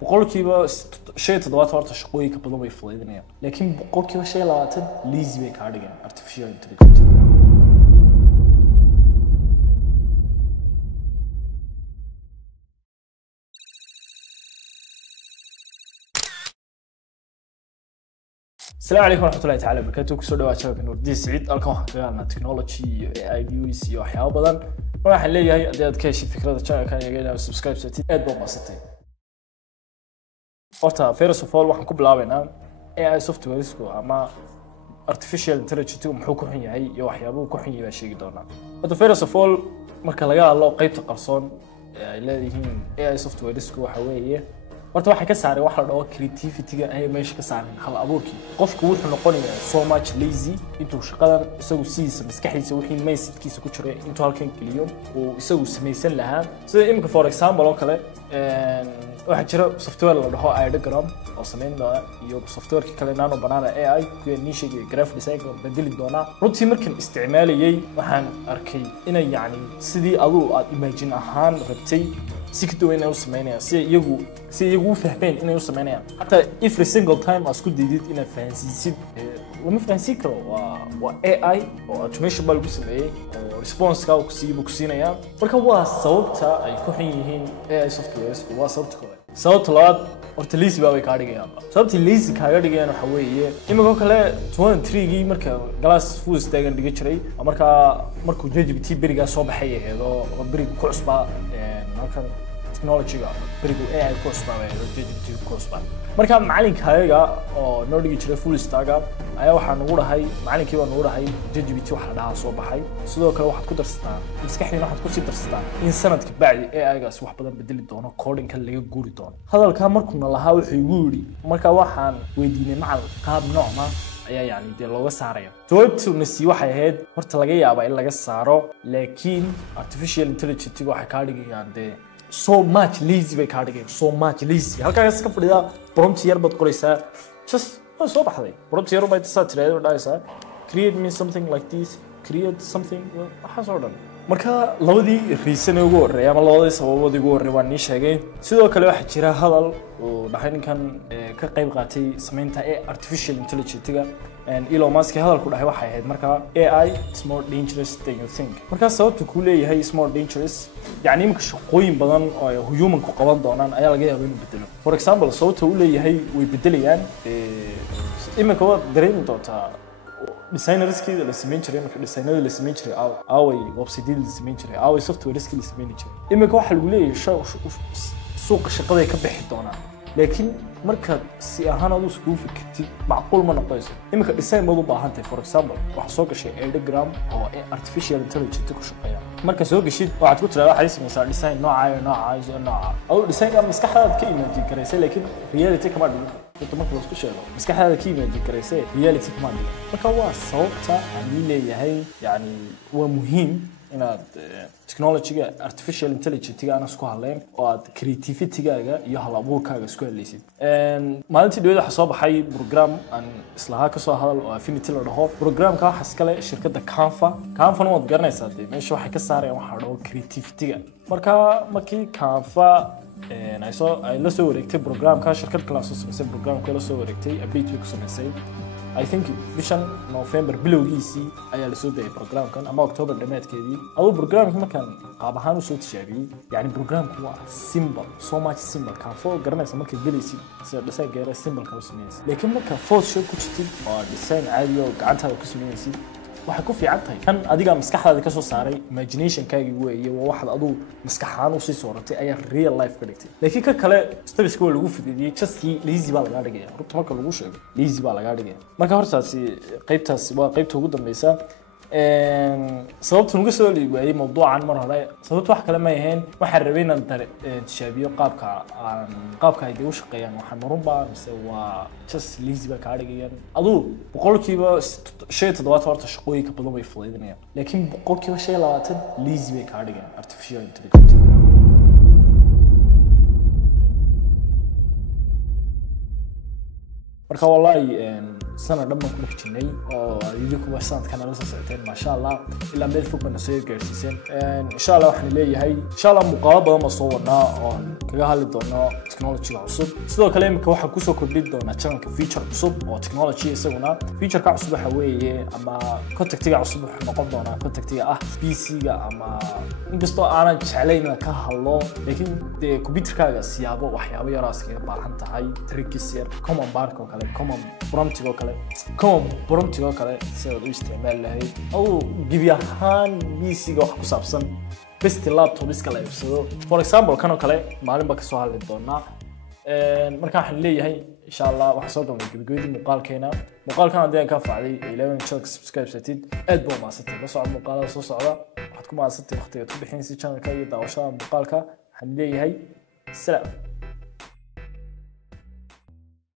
boqolkiiba shay toddobaad horta shaqooyinka badan way fududeynayaan laakiin boqolkiiba shay 20 lazy bay ka dhigaan artificial intelligence السلام عليكم ورحمة الله تعالى وبركاته كسر دواء شباب نور دي سعيد ألقى حقنا تكنولوجي AI views يو حياة بدن وراح نلاقي هاي أديات كاشي فكرة الشانل كان يجينا سبسكرايب ستي أد بمسطين أرتا فيروس وفول وحن كوب لعبنا AI software سكو أما artificial intelligence محوكو حين هاي يو حياة بو كحين يباشي قدرنا أرتا فيروس وفول مركا لقى الله قيب تقرصون الذي هين AI software سكو حواليه horta waxa ka saaray wax la dhaho creativity-ga ay meesha ka saaray hal abuurkii qofku wuxuu noqonayaa so much lazy intuu shaqadan isagu siisa maskaxdiisa wixii message-kiisa ku jiray intuu halkan geliyo oo isagu sameeysan lahaa sida imika for example oo kale waxa jira software la dhaho Ideogram oo sameynaya iyo software kale nano banana AI ku niche-ga graphic design bedeli doona runtii markan isticmaalayay waxaan arkay inay yani sidii aad imagine ahaan rabtay si ka duwan ay u sameynayaan si iyagu fahmeen inay u sameynayaan hatta every single time asku diidid inay fahansiisid lama fahansiin karo waa AI oo automation bal ku sameeyay oo response ka ku siinaya marka waa sababta ay ku xun yihiin AI softwares waa sababta kale sababta labaad horta lazy baa way ka dhigayaan sababta lazy kaaga dhigayaan waxa weeye imika kale 23gii marka glass full stack dhiga jiray markuu ChatGPT beriga soo baxay aheedo beriga ku cusbaa halkan technology-ga berigu AI course baa ChatGPT course baa marka macallinkaaga oo noo dhigi jiray full stack ayaa waxa nagu dhahay macallinkii waa nagu dhahay ChatGPT waxa la dhahaa soo baxay sidoo kale waxaad ku darsataa maskaxdiina waxaad ku sii darsataa in sanadka bacdi AI-gaas wax badan bedeli doono coding-ka laga guuri doono hadalka markuu lahaa wuxuu igu yiri marka waxaan weydiinay macallin qaab noocma ayaa yani dee looga saaraya jawaabtuna si waxay ahayd horta laga yaabaa in laga saaro laakiin artificial intelligence waxay ka dhigayaan dee so much lazy bay ka dhigayaan so much lazy halkaas ka fadhida prompt yar bad qoraysaa just soo baxday prompt yar bay tasaa tireedo dhaysaa create me something like this create something waxa soo dhan marka labadii reason ugu horeeyay ama labadii sababood ugu horeeyay waan nii sheegay sidoo kale waxa jira hadal oo dhaxaynkan ka qayb qaatay sameynta artificial intelligence-ga Elon Musk hadalku dhahay waxay ahayd marka AI is more dangerous than you think marka sababtu ku leeyahay is more dangerous yani imka shaqooyin badan oo human ku qaban doonaan ayaa laga yaabaa inuu bedelo for example sababtu uu leeyahay way bedelayaan imka waa dareemi doontaa designers-kii la sameyn jiray marka designers la sameyn jiray away website la sameyn jiray away software-kii la sameyn jiray imka waxa lagu leeyahay suuqa shaqada ay ka bixi doonaan laakiin marka si ahaan aad isku fikirtid macquul ma noqonayso imika design madu baahantahay for example waxa soo gashay Ideogram oo artificial intelligence ku shaqeeya marka soo gashid waxaad ku tiraahdaa waxay samaysaa design nooca oo design-ka maskaxdaada ka imagine karaysa laakiin reality kama dhigin inta marka la isku sheego maskaxdaada ka imagine karaysa reality kama dhigin marka waa sababta aan leeyahay yani waa muhiim inaad technology-ga artificial intelligence-ga aan isku hadleen oo aad creativity-gaaga iyo hal abuurkaaga isku helaysid maalintii dawladda waxa soo baxay program aan islaha ka soo hadal oo Affinity la dhaho programka waxa iska leh shirkadda Canva waad garanaysaa meesha waxay ka saarayaan waxa la dhaho creativity-ga markii Canva ay la soo wareegtay programka shirkad kale soo sameysay programka la soo wareegtay update ku sameysay I think bishan November bilowgiisii ayaa la soo dayay programkan ama October dhamaadkeedii adoo programka markaan qaab ahaan u soo tijaabiyay yani programku waa simple so much simple Canva garanaysa markay galaysid sida design gaar simple ka sameeyay laakiin marka Photoshop ku jirtid oo design caadi oo gacantaada ku sameeyay waxa ku fiican tahay kan adiga maskaxdaada ka soo saaray imagination-kaaga weeye waxaad adu maskaxaan u sii sooratay ayaa real life ka dhigtay laakiin ka kale steps waa lagu fidiyay just lazy baa laga dhigay runta marka lagu sheego lazy baa laga dhigay marka hortaasi qaybtaas waa qaybta ugu dambaysa sababtu ugu soo liibay mawduucan mar hore sababtu wax kale ma yahayn waxa rabay inaan tishaabiyo qaabka ay u shaqeeyaan waxa marunba mise waa just lazy ba ka dhigayaan aduu boqolkiiba shay toddobaad horta shaqooyinka badan way fududeynayaan laakiin boqolkiiba shay 20 lazy bay ka dhigayaan artificial intelligence marka wallahi سنة لما كنا كتيني أو يديكم وسنة كان لسه سنتين ما شاء الله إلا ميل فوق من السير جالسين إن شاء الله وحنا ليه هاي إن شاء الله مقابلة ما صورنا كذا هالدونا تكنولوجيا عصب سلوا كلامك واحد كوسو كبير دونا تشان كفيتشر عصب أو تكنولوجيا يسوونه فيتشر كعصب حويه أما كنت تيجي عصب نقطة دونا كنت تيجي بي سي أما إنجستو أنا علينا كهالله لكن كمبيوتر كذا سيابه وحيابه يراسك بارحنت هاي تركيسير كمان بارك وكله كمان برامتي وكله كمان برامتي وكله سير استعمال له أو جبيهان بي سي وحكو سابسن بس اللابتوب بس كله يبصروا for example كانوا كله معلم بكسوها اللي دونا مركان حلي هاي إن شاء الله وحصلهم جبجودي مقال كنا مقال كان عندي كافة علي 11 شارك سبسكرايب ستيد أدبو مع ستي بس على مقال صوص على وحتكون مع ستي اختي تبي حين سي channel كاي دعوشة مقال كا حلي هاي سلام